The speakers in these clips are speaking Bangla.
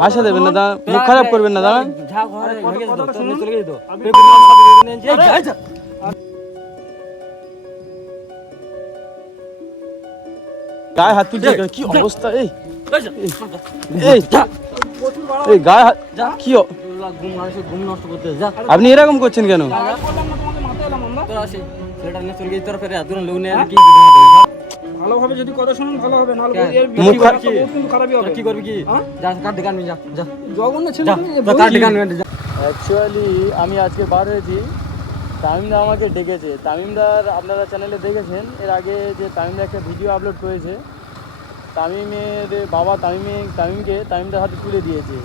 ভাষা দেবেন না, মুখ খারাপ করবেন না। দাঁড়ান, গায়ে হাত তুলছে, কি অবস্থা? গায়ে হাত, কি আপনি এরকম করছেন কেন? ভালোভাবে যদি কথা শুনুন ভালো হবে, না কি করবি কি? অ্যাকচুয়ালি আমি আজকে বার হয়েছি, তামিমদা আমাকে ডেকেছে। তামিমদার আপনারা চ্যানেলে দেখেছেন এর আগে যে তামিমদা একটা ভিডিও আপলোড করেছে, তামিমের বাবা তামিমকে তামিমদার হাতে তুলে দিয়েছে।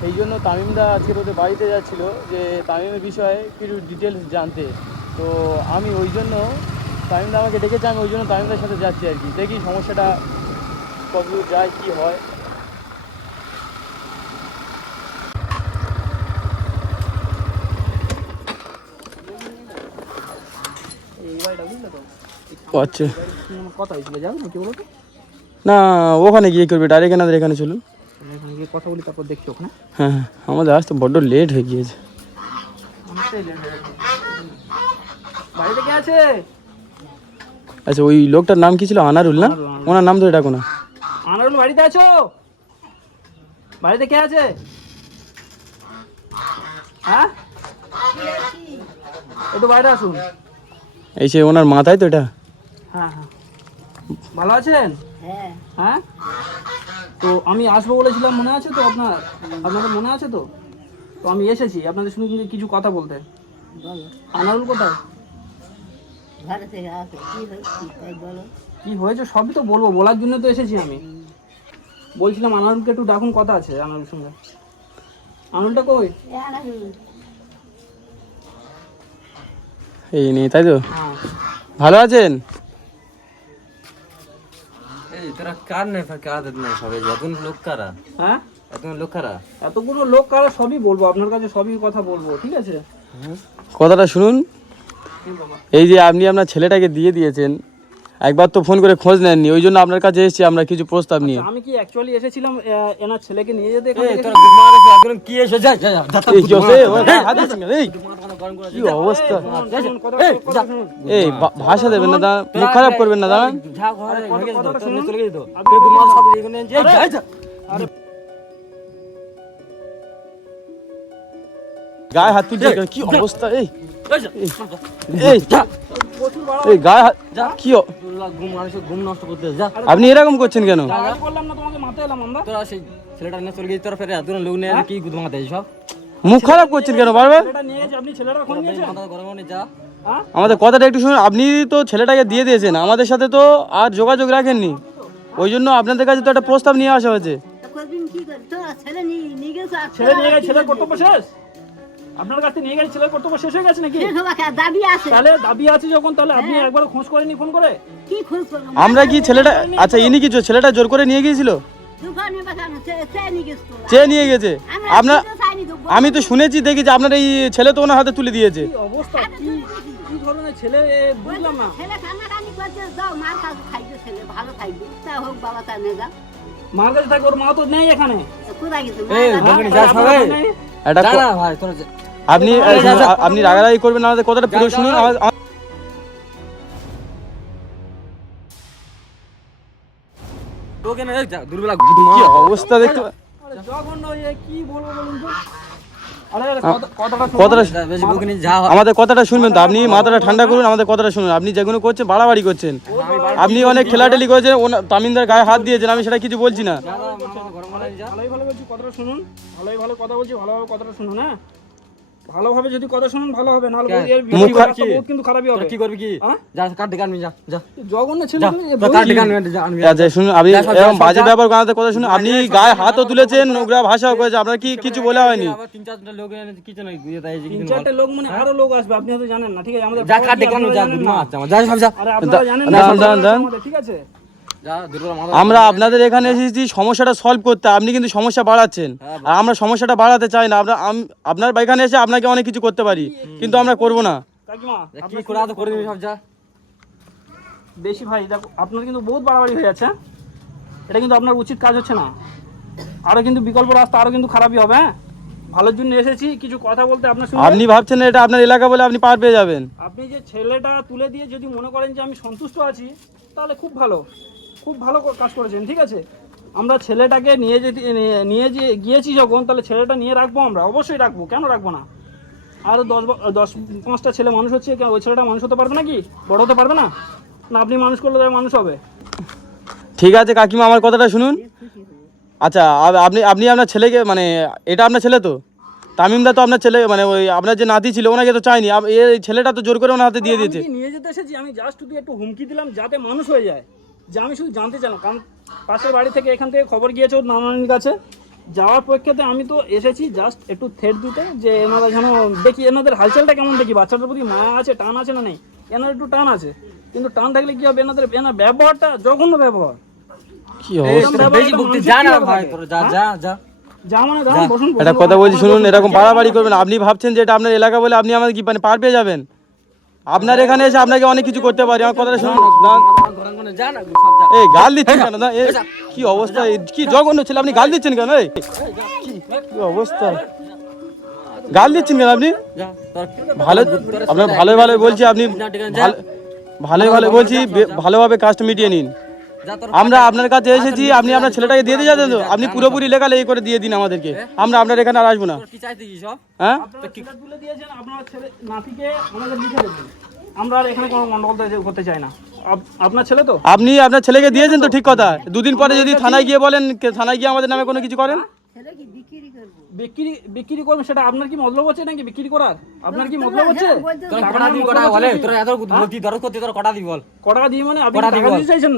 সেই জন্য তামিমদা আজকে ওদের বাড়িতে যাচ্ছিল যে তামিমের বিষয়ে কিছু ডিটেলস জানতে। তো আমি ওই জন্য তামিমদা আমাকে ডেকেছে, আমি ওই জন্য তামিমদার সাথে যাচ্ছি আর কি। দেখি সমস্যাটা কতদূর যায়, কী হয়। আচ্ছা, কথা হয়েছিল, যাবে না কি বলতো? না, ওখানে গিয়ে করবে, ডাইরেক্ট এনাদের এখানে চলুন, এখানে গিয়ে কথা বলি, তারপর দেখছি ওখানে। হ্যাঁ হ্যাঁ, আমাদের আসতে বড্ড লেট হয়ে গিয়েছে। বাড়িতে কে আছে? আচ্ছা, ওই লোকটার নাম কি ছিল? আনারুল না? ওনার নাম ধরে ডাকো না। আনারুল, বাড়িতে আছো? বাড়িতে কে আছে? হ্যাঁ, একটু বাইরে আসুন। এই সে ওনার মাথায় তো এটা। হ্যাঁ হ্যাঁ, ভালো আছেন? হ্যাঁ, তো আমি আসবো বলেছিলাম, মনে আছে তো আপনাদের মনে আছে তো? তো আমি এসেছি আপনাদের সঙ্গে কিছু কথা বলতে। আনারুল কোথায়? কি হয়েছে সবই তো বলবো, বলার জন্য তো এসেছি আমি। বলছিলাম আনারুলকে একটু ডাকুন, কথা আছে আনারুলের সঙ্গে। আনারুলটা কই? এই নেই, তাই তো? হ্যাঁ। ভালো আছেন? হ্যাঁ, এতগুলো লোক কারা সবই বলবো আপনার কাছে, সবই কথা বলবো, ঠিক আছে? কথাটা শুনুন। এই যে আপনি আপনার ছেলেটাকে দিয়ে দিয়েছেন, একবার তো ফোন করে খোঁজ নেননি, ওই জন্য আপনার কাছে এসেছি আমরা কিছু প্রস্তাব নিয়ে। আমি কি অ্যাকচুয়ালি এসেছিলাম এনার ছেলেকে নিয়ে যেতে। কি অবস্থা? এই ভাষা দেবেন না, মুখ খারাপ করবেন না। দাঁড়ান, গায়ে হাত তুলছে, কি অবস্থা? গায়ে হাত, কি আপনি এরকম করছেন কেন? মুখ খারাপ করছেন কেন বারবার? আমাদের কথাটা একটু শুনুন। আপনি তো ছেলেটাকে দিয়ে দিয়েছেন, আমাদের সাথে তো আর যোগাযোগ রাখেননি, ওই জন্য আপনাদের কাছে তো একটা প্রস্তাব নিয়ে আসা হয়েছে। আপনার কাছে নিয়ে গেছে, ছেলের কর্তব্য শেষ হয়ে গেছে নাকি? তাহলে দাবি আছে যখন, তাহলে আপনি একবার খোঁজ করেনি ফোন করে? আমরা কি ছেলেটা, আচ্ছা ইনি কি ছেলেটা জোর করে নিয়ে গিয়েছিল? চেয়ে নিয়ে গেছে আপনার? আমি তো শুনেছি, দেখেছি আপনার এই ছেলে তো ওনার হাতে তুলে দিয়েছে। অবস্থা কি ধরনের ছেলে বুঝলাম না। মার কাছে থাকে, ওর মা তো নেই এখানে। আপনি রাগারাগি করবেন না, আমাদের কথাটা পুরো শুনুন। অবস্থা দেখতে আমাদের কথাটা শুনবেন তো, আপনি মাথাটা ঠান্ডা করুন, আমাদের কথাটা শুনুন। আপনি যেগুলো করছেন বাড়াবাড়ি করছেন, আপনি অনেক ঠেলাঠেলি করেছেন, তামিমদার গায়ে হাত দিয়েছেন, আমি সেটা কিছু বলছি না। ভালোভাবে যদি কথা শুনুন ভালো হবে, নাহলে কিন্তু খারাপই হবে। কি করবি কি? জঘন্য ছেলে। শুনুন, আপনি এরকম বাজে ব্যবহার করাতে কথা শুনুন। আপনি গায়ে হাতও তুলেছেন, নোংরা ভাষাও করেছে, আপনার কি কিছু বলা হয়নি? 3-4টা লোক মানে আরো লোক আসবে, আপনি হয়তো জানেন না, ঠিক আছে? আমাদের ঠিক আছে, আমরা আপনাদের এখানে এসেছি সমস্যাটা সলভ করতে, আপনি কিন্তু সমস্যা বাড়াচ্ছেন। আর আমরা সমস্যাটা বাড়াতে চাই না। আপনার এখানে এসে আপনাকে অনেক কিছু করতে পারি, কিন্তু আমরা করবো না। বেশি ভাই দেখো আপনার কিন্তু বহুত বাড়াবাড়ি হয়ে যাচ্ছে, হ্যাঁ? এটা কিন্তু আপনার উচিত কাজ হচ্ছে না, আরও কিন্তু বিকল্প রাস্তা আরও কিন্তু খারাপই হবে। হ্যাঁ, ভালোর জন্য এসেছি, কিছু কথা বলতে আপনার সঙ্গে। আপনি ভাবছেন না এটা আপনার এলাকা বলে আপনি পার পেয়ে যাবেন? আপনি যে ছেলেটা তুলে দিয়ে যদি মনে করেন যে আমি সন্তুষ্ট আছি, তাহলে খুব ভালো, খুব ভালো কাজ করেছেন, ঠিক আছে। আমরা ছেলেটাকে নিয়ে যে গিয়েছি যখন, তাহলে ছেলেটা নিয়ে রাখবো, আমরা অবশ্যই রাখবো, কেন রাখবো না। আরও 10-5টা ছেলে মানুষ হচ্ছে, ওই ছেলেটা মানুষ হতে পারবে নাকি, বড় হতে পারবে না? না আপনি মানুষ করলে তবে মানুষ হবে? ঠিক আছে কাকিমা, আমার কথাটা শুনুন। আচ্ছা আপনি আপনি আপনার ছেলেকে মানে এটা আপনার ছেলে তো? তামিমদা তো আপনার ছেলে, মানে ওই আপনার যে নাতি ছিল ওনাকে তো চাইনি, এই ছেলেটা তো জোর করে ওনার হাতে দিয়ে দিয়েছে। আমি নিয়ে যেতে এসেছি, আমি জাস্ট শুধু একটু হুমকি দিলাম যাতে মানুষ হয়ে যায়, যে আমি শুধু জানতে চাইলাম, কারণ পাশের বাড়ি থেকে এখান থেকে খবর গিয়েছে ওর নানানির কাছে, যাওয়ার প্রেক্ষিতে আমি তো এসেছি জাস্ট একটু থেট দিতে, যে এনারা যেন দেখি এনাদের হালচালটা কেমন, দেখি বাচ্চাটার প্রতি মায়া আছে, টান আছে না নেই। এনার একটু টান আছে, কিন্তু টান থাকলে কি হবে, এনার ব্যবহারটা জঘন্য ব্যবহার। কি অবস্থা! যা মানে যা, বসুন। একটা কথা বলছি শুনুন, এরকম বাড়াবাড়ি করবেন। আপনি ভাবছেন যে এটা আপনার এলাকা বলে আপনি আমাদের কি মানে পার পেয়ে যাবেন? আপনার এখানে এসে আপনাকে অনেক কিছু করতে পারি। আমার কথাটা শুনুন। এই গাল দিচ্ছেন কেন? কি অবস্থা, কি জঘন্য ছেলে, আপনি গাল দিচ্ছেন কেন? কি অবস্থা, গাল দিচ্ছেন কেন আপনি? ভালো, আপনার ভালো ভালো বলছি, আপনি ভালো ভালো বলছি, ভালোভাবে কাজটা মিটিয়ে নিন। আমরা আপনার কাছে এসেছি, আপনি আপনার ছেলেটাকে দিয়ে দিয়ে যাবেন তো? আপনি পুরোপুরি লেখালে এই করে দিয়ে দিন আমাদেরকে, আমরা আপনার এখানে আর আসবো না। হ্যাঁ, তুলে দিয়েছেন আপনার ছেলে নাতিকে, আমাদের লিখে দেবেন, আমরা আর এখানে কোনো গন্ডগোল করতে চাই না। আপনার ছেলে তো, আপনি আপনার ছেলেকে দিয়েছেন তো, ঠিক কথা। দুদিন পরে যদি থানায় গিয়ে বলেন, থানায় গিয়ে আমাদের নামে কোনো কিছু করেন, বিক্রি করবেন, সেটা আপনার কি মতলব হচ্ছে নাকি বিক্রি করার? আপনার কি মতলব হচ্ছে? কটা দিই মানে আপনি টাকা দিতে চাইছেন?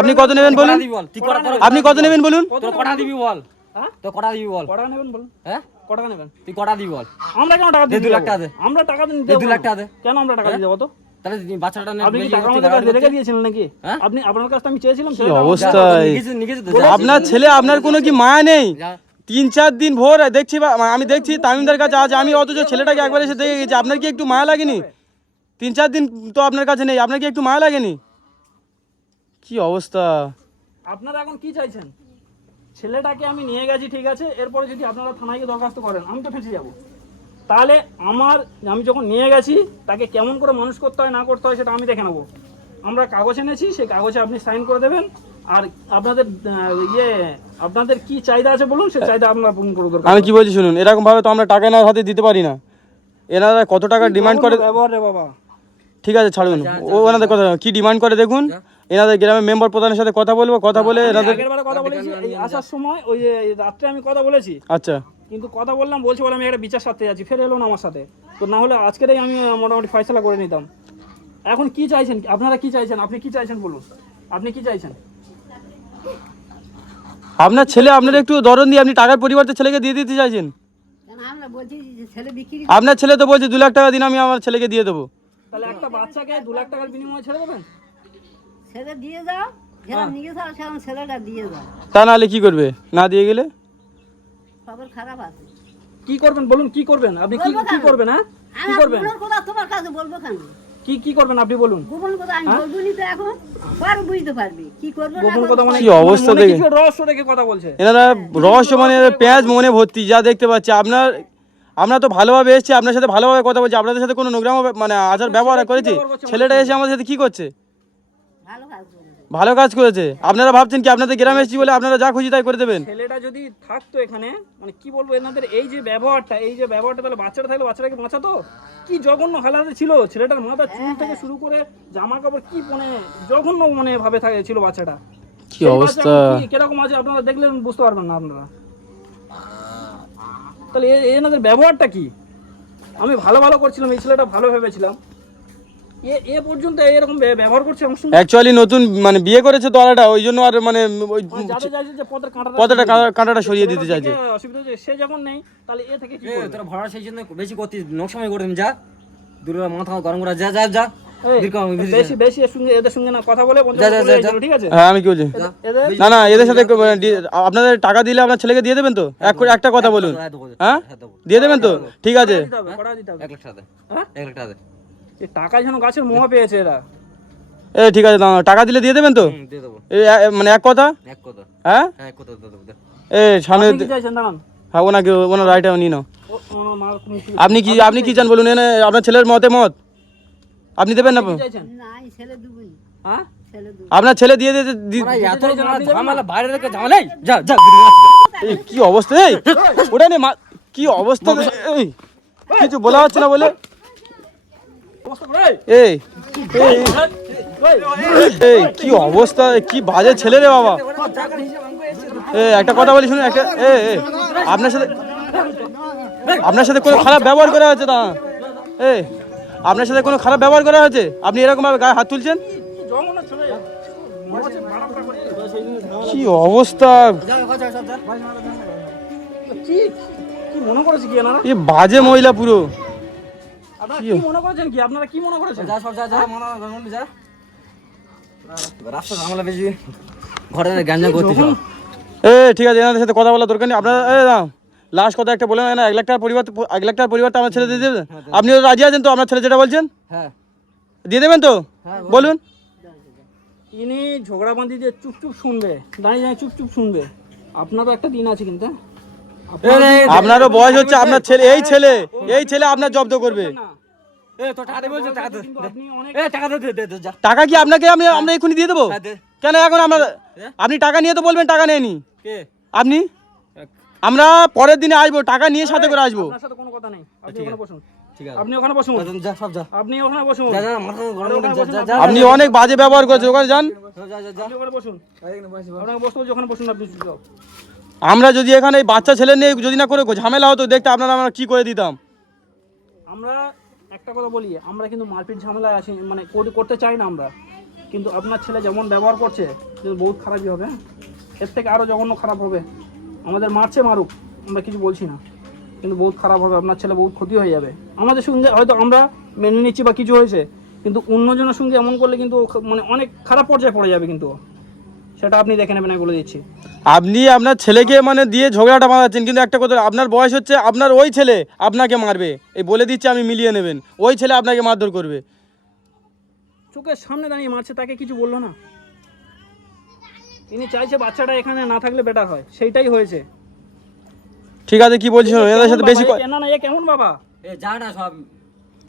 আপনি কত নেবেন বলুন? আপনি কত নেবেন বলুন? কটা নেবেন বলুন? হ্যাঁ, কটা নেবেন? আমরা কেন টাকা দিতে যাবো? আমরা টাকা দিতে কেন? আমরা টাকা দিতে যাবো তো? আপনি কি টাকা আমাদের কাছে রেখে দিয়েছিলেন নাকি? আপনি, আপনার কাছে আমি চেয়েছিলাম। কি অবস্থা! আপনার ছেলে, আপনার কোনো কি মায়া নেই? 3-4 দিন ভোর দেখছি, আমি দেখছি তামিমদার কাছে আছে, আমি অথচ ছেলেটাকে একবার এসে দেখে গেছি। আপনার কি একটু মায়া লাগেনি? 3-4 দিন তো আপনার কাছে নেই, আপনার কি একটু মায়া লাগেনি? কি অবস্থা! আপনারা এখন কি চাইছেন? ছেলেটাকে আমি নিয়ে গেছি, ঠিক আছে, এরপরে যদি আপনারা থানায় গিয়ে দরখাস্ত করেন, আমি তো ফেঁসে যাবো। তাহলে আমি যখন নিয়ে গেছি, তাকে কেমন করে মানুষ করতে হয় না করতে হয় সেটা আমি দেখে নেবো। আমরা কাগজ এনেছি, সেই কাগজে আপনি সাইন করে দেবেন, আর আপনাদের আপনাদের কি চাহিদা আছে বলুন, সেই চাহিদা আপনারা পূরণ করে দেবেন। আমি কি বলছি শুনুন, এরকম ভাবে তো আমরা টাকা এনার হাতে দিতে পারি না। এনারা কত টাকা ডিমান্ড করে, ব্যবহার রে বাবা। ঠিক আছে ছাড়ুন, ওনাদের কথা কি ডিমান্ড করে দেখুন। এনাদের গ্রামের মেম্বার প্রধানের সাথে কথা বলবো, কথা বলে এনাদের আগেরবারে কথা বলেছি, এই আসার সময় ওই যে রাত্রে আমি কথা বলেছি। আচ্ছা, কিন্তু কথা বললাম, বলছি বলে আমি একটা বিচার সাথে যাচ্ছি, ফের এলো না আমার সাথে। তো না হলে আজকেরই আমি মোটামুটি ফয়সালা করে নিতাম। এখন কি চাইছেন আপনারা? কি চাইছেন? আপনি কি চাইছেন বলুন, আপনি কি চাইছেন? আপনার ছেলে, আপনার একটু দরদ দিয়ে আপনি টাকার পরিবর্তে ছেলেকে দিয়ে দিতে চাইছেন? আপনার ছেলে তো বলছে 2 লাখ টাকা দিন, আমি আমার ছেলেকে দিয়ে দেবো। তাহলে একটা বাচ্চাকে 2 লাখ টাকার বিনিময়ে ছেড়ে দেবেন? ছেলে দিয়ে যাও, যেরকম নিয়ে যাও সেরকম ছেলেটা দিয়ে যাও। তা নাহলে কি করবে না দিয়ে গেলে? খবর খারাপ আছে। কি করবেন বলুন, কি করবেন আপনি? কি করবেন? হ্যাঁ, কি করবেন? গোপন কথা তোমার কাছে বলবো কেন? কি করবেন আপনি বলুন? গোপন কথা আমি বলবো নি তো, এখন পরে বুঝতে পারবি কি করবো না গোপন করবো। কথা মানে কি অবস্থা মনে দেখে, কিছু রহস্য রেখে কথা বলছে এনারা রহস্য মানে পেঁয়াজ মনে ভর্তি, যা দেখতে পাচ্ছি। আমরা তো ভালোভাবে এসেছি, আপনার সাথে ভালোভাবে কথা বলছি, আপনাদের সাথে কোনো নোংরাম মানে আচার ব্যবহার করেছি? ছেলেটা এসে আমাদের সাথে কি করছে? ভালো কাজ করবে। ভালো কাজ করেছে। আপনারা ভাবছেন কি আপনাদের গ্রামে এসেছি বলে আপনারা যা খুশি তাই করে দেবেন? ছেলেটা যদি থাকতো এখানে, মানে কি বলবো, এনাদের এই যে ব্যবহারটা, তাহলে বাচ্চাটা থাকলে বাচ্চাটাকে বাঁচাতো। কি জঘন্য হালাতে ছিল ছেলেটার, মাথা চুল থেকে শুরু করে জামা কাপড়, কি মানে জঘন্য মানে ভাবে থাকে ছিল বাচ্চাটা। কি অবস্থা! কিরকম আছে আপনারা দেখলে বুঝতে পারবেন না আপনারা। তাহলে এনাদের ব্যবহারটা কি? আমি ভালো করছিলাম, এই ছেলেটা ভালো ভেবেছিলাম, এ পর্যন্ত এরকম ব্যবহার করছে আমার সঙ্গে। অ্যাকচুয়ালি নতুন মানে বিয়ে করেছে তো আলাদা, ওই জন্য আর মানে ওই যাতে চাইছে যে পদের কাঁটাটা সরিয়ে দিতে চাইছে। অসুবিধা হচ্ছে, সে যখন নেই তাহলে এ থেকে কি করবে? তোরা ভাড়া সেই জন্য বেশি করতে নকশামি করে যা দূরে মাথা গরম করা, যা যা যা বেশি এদের সঙ্গে না কথা বলে ঠিক আছে। হ্যাঁ, আমি কি বলছি, না এদের সাথে আপনাদের টাকা দিলে আপনার ছেলেকে দিয়ে দেবেন তো? একটা কথা বলুন, হ্যাঁ দিয়ে দেবেন তো? ঠিক আছে, 1 লাখ টাকা দে, 1 লাখ টাকা দে। এই টাকা যেন গাছের মোয়া পেয়েছে এরা। ঠিক আছে দাঁড়াও, টাকা দিলে দিয়ে দেবেন তো? দিয়ে দেবো। মানে এক কথা? এক কথা। হ্যাঁ এক কথা দিয়ে দেবো। সামনে আপনি কি চাইছেন দাঁড়ান? হ্যাঁ ওনাকে ওনার রাইটটা নিয়ে নাও। ওনার মাল আপনি কি চান বলুন, আপনার ছেলের মত আপনি দেবেন না? কি চাইছেন? না আমি ছেলে দুবই, হ্যাঁ ছেলে দুবই। আপনার ছেলে দিয়ে এত ঝামেলা বাইরে রেখে ঝামেলা যা যা। কি অবস্থা ওটা নিয়ে কি অবস্থা কিছু বলা হচ্ছে না বলে কি অবস্থা, কি বাজে ছেলে রে বাবা। একটা কথা বলি শুনুন, একটা আপনার সাথে কোনো খারাপ ব্যবহার করা হয়েছে? না আপনার সাথে কোনো খারাপ ব্যবহার করা হয়েছে? আপনি এরকম ভাবে গায়ে হাত তুলছেন, কি অবস্থা। কি মনে করেছে কি এনারা? এই বাজে মহিলা পুরো। আপনারা কি মনে করেছেন কি? আপনারা কি মনে করেছেন? যা সব যা যা মনে যা। রাস্তা ঝামেলা বেশি, ঘরে গাঞ্জা করতে সব। ঠিক আছে, এনাদের সাথে কথা বলার দরকার নেই। আপনারা লাস্ট কথা একটা বলেন না, 1 লাখ টাকার পরিবর্তে আমার ছেলে দিয়ে দেবেন? আপনিও রাজি আছেন তো আপনার ছেলে যেটা বলছেন? হ্যাঁ দিয়ে দেবেন তো? বলুন। ইনি ঝগড়াবান্দি দিয়ে চুপচুপ শুনবে, দাঁড়িয়ে চুপচুপ শুনবে। আপনারও একটা দিন আছে কিন্তু, আপনারও বয়স হচ্ছে, আপনার ছেলে এই ছেলে আপনার জব্দ করবে। টাকা কি আপনাকে আমরা এক্ষুনি দিয়ে দেবো? কেন এখন আপনি টাকা নিয়ে তো বলবেন টাকা নেয়নি আপনি। আমরা পরের দিনে আসবো, টাকা নিয়ে সাথে করে আসবো। আপনার সাথে কোনো কথা নেই, আপনি ওখানে বসুন। আপনি ওখানে বসুন, যা সব যা। আপনি ওখানে বসুন। যা যা মাথা গরম করে যা যা। আপনি অনেক বাজে ব্যবহার করছেন, ওখানে যান। যা যা যা। আপনি ওখানে বসুন, আপনাকে বসতে বলছি, ওখানে বসুন আপনি চুপচাপ। আমরা যদি এখানে এই বাচ্চা ছেলে নিয়ে যদি না করে ঝামেলা হতো, দেখতে আপনারা আমরা কি করে দিতাম। আমরা একটা কথা বলি, আমরা কিন্তু মারপিট ঝামেলায় আসি, মানে করতে চাই না আমরা, কিন্তু আপনার ছেলে যেমন ব্যবহার করছে কিন্তু বহুত খারাপই হবে। এর থেকে আরও জঘন্য খারাপ হবে। আমাদের মারছে মারুক, আমরা কিছু বলছি না, কিন্তু বহুত খারাপ হবে। আপনার ছেলে বহুত ক্ষতি হয়ে যাবে। আমাদের সঙ্গে হয়তো আমরা মেনে নিচ্ছি বা কিছু হয়েছে, কিন্তু অন্যজনের সঙ্গে এমন করলে কিন্তু মানে অনেক খারাপ পর্যায়ে পড়ে যাবে, কিন্তু সেটা আপনি দেখে নেবেন, আমি বলে দিচ্ছি। আপনি আপনার ছেলেকে মানে দিয়ে ঝগড়াটা বাঁধাচ্ছেন, কিন্তু একটা কথা, আপনার বয়স হচ্ছে, আপনার ওই ছেলে আপনাকে মারবে, এই বলে দিচ্ছি আমি, মিলিয়ে নেবেন। ওই ছেলে আপনাকে মারধর করবে। চোখের সামনে দাঁড়িয়ে মারছে, তাকে কিছু বললো না। ইনি চাইছে বাচ্চাটা এখানে না থাকলে বেটার হয়, সেইটাই হয়েছে। ঠিক আছে, কি বলছিস এদের সাথে বেশি না না, এ কেমন বাবা? যা না সব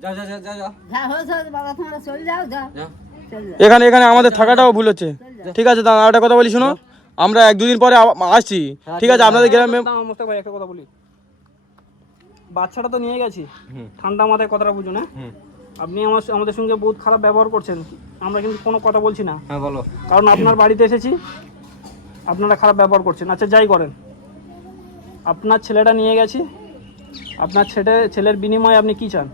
যা যা যা যা যা। যা হয়েছে বাবা, তোমরা চলে যাও, যাও যা। চলে যাও। এখানে আমাদের থাকাটাও ভুল হচ্ছে। ঠিক আছে দাদা, একটা কথা বলি শুনো, আমরা 1-2 দিন পরে আসছি, ঠিক আছে? আপনাদের গ্রামে মোস্তাক ভাই একটা কথা বলি, বাচ্চাটা তো নিয়ে গেছি, ঠান্ডা মাথায় কথাটা বুঝুন। হ্যাঁ, আপনি আমাদের সঙ্গে বহুত খারাপ ব্যবহার করছেন, আমরা কিন্তু কোনো কথা বলছি না। হ্যাঁ বলো। কারণ আপনার বাড়িতে এসেছি, আপনারা খারাপ ব্যবহার করছেন। আচ্ছা যাই করেন, আপনার ছেলেটা নিয়ে গেছি, আপনার ছেলের বিনিময়ে আপনি কি চান?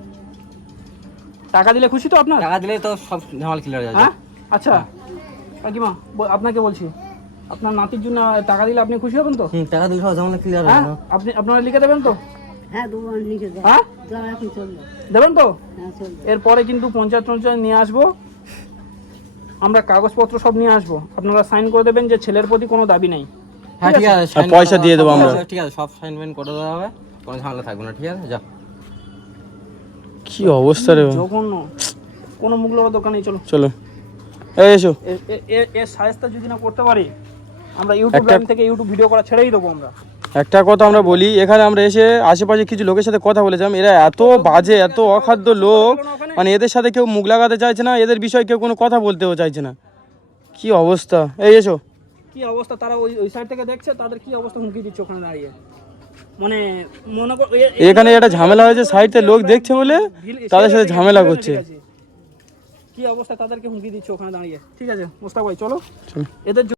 টাকা দিলে খুশি তো আপনার? টাকা দিলে তো সব ঝামেলা ক্লিয়ার হয়ে যাবে। হ্যাঁ আচ্ছা কাকিমা, আপনাকে বলছি, আপনার নাতির জন্য টাকা দিলে আপনি খুশি হবেন তো? টাকা দিলে সব ঝামেলা ক্লিয়ার হয়ে হ্যাঁ, যাবে। আপনারা লিখে দেবেন তো? হ্যাঁ দুবো, লিখে দাও। হ্যাঁ যাও এখন চলে যাও। দেবেন তো? হ্যাঁ চলে যাও। এরপরে কিন্তু পঞ্চায়েত নিয়ে আসবো, আমরা কাগজপত্র সব নিয়ে আসবো, আপনারা সাইন করে দেবেন যে ছেলের প্রতি কোনো দাবি নেই। হ্যাঁ ঠিক আছে, আর পয়সা দিয়ে দেবো আমরা। ঠিক আছে, সব সাইন বাইন করে দেওয়া হবে, কোনো ঝামেলা থাকবে না। ঠিক আছে যা। কি অবস্থা রে, জঘন্য, কোনো মুখ লোড়ার দোকান নেই। চলো চলো এসো। এর সাহায্য যদি না করতে পারি, আমরা ইউটিউব লাইন থেকে ইউটিউব ভিডিও করা ছেড়েই দেবো। আমরা একটা কথা আমরা বলি, এখানে আমরা এসে আশেপাশে কিছু লোকের সাথে কথা বলেছিলাম, এরা এত বাজে, এত অখাদ্য লোক, মানে এদের সাথে কেউ মুখ লাগাতে চাইছে না, এদের বিষয়ে কেউ কোনো কথা বলতেও চাইছে না। কি অবস্থা, এসো। কি অবস্থা, তারা ওই সাইড থেকে দেখছে, তাদের কি অবস্থা হুমকি দিচ্ছে ওখানে দাঁড়িয়ে। মানে মনে কর এখানে একটা ঝামেলা হয়েছে, সাইডে লোক দেখছে বলে তাদের সাথে ঝামেলা করছে। কি অবস্থা, তাদেরকে হুমকি দিচ্ছে ওখানে দাঁড়িয়ে। ঠিক আছে মোস্তাক ভাই চলো, এদের